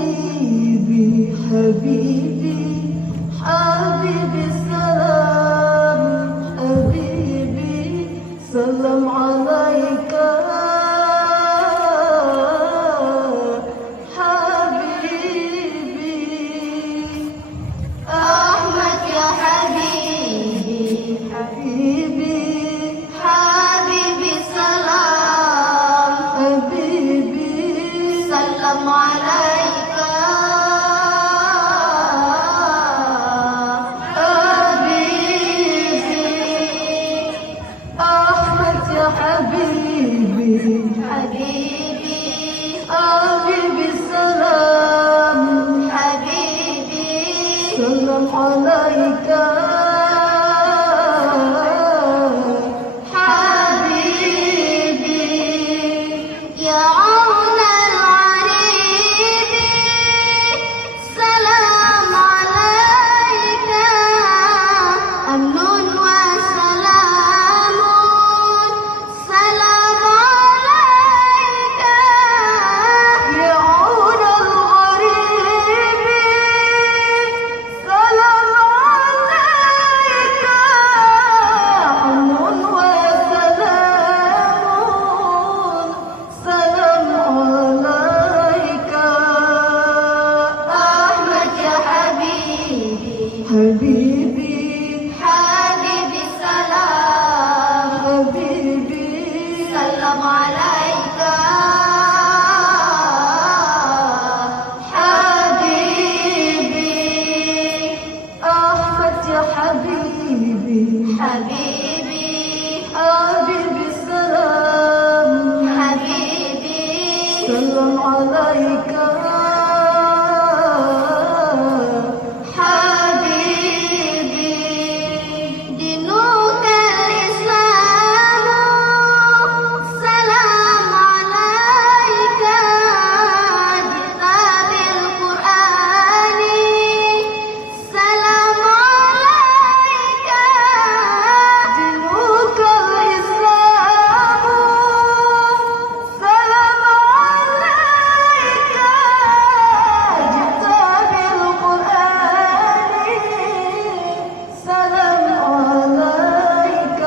حبيبي حبيبي حبيبي سلام حبيبي سلام عليك حبيبي أحمد يا حبيبي حبيبي حبيبي سلام حبيبي سلم عليك حبيبي حبيبي حبيبي سلام حبيبي سلام عليك حبيبي يا عون الغريب سلام عليك أمن وسلام سلام عليك يا عون الغريب سلام عليك أمن وسلام سلام عليك أحمد يا حبيبي حبيبي حبيبي سلام حبيبي سلم عليك حبيبي أحمد يا حبيبي حبيبي حبيبي سلام حبيبي سلام عليك حبيبي دينك الإسلام سلام عليك جئت بالقرآن سلام عليك دينك الإسلام سلام عليك جئت بالقرآن سلام عليك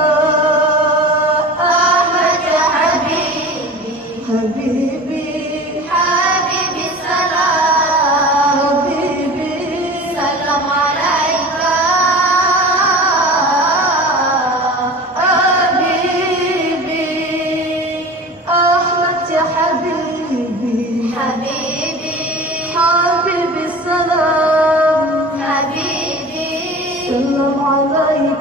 أحمد يا حبيبي حبيبي حبيبي سلام حبيبي سلم عليك حبيبي أحمد يا حبيبي حبيبي حبيبي سلام حبيبي سلام عليك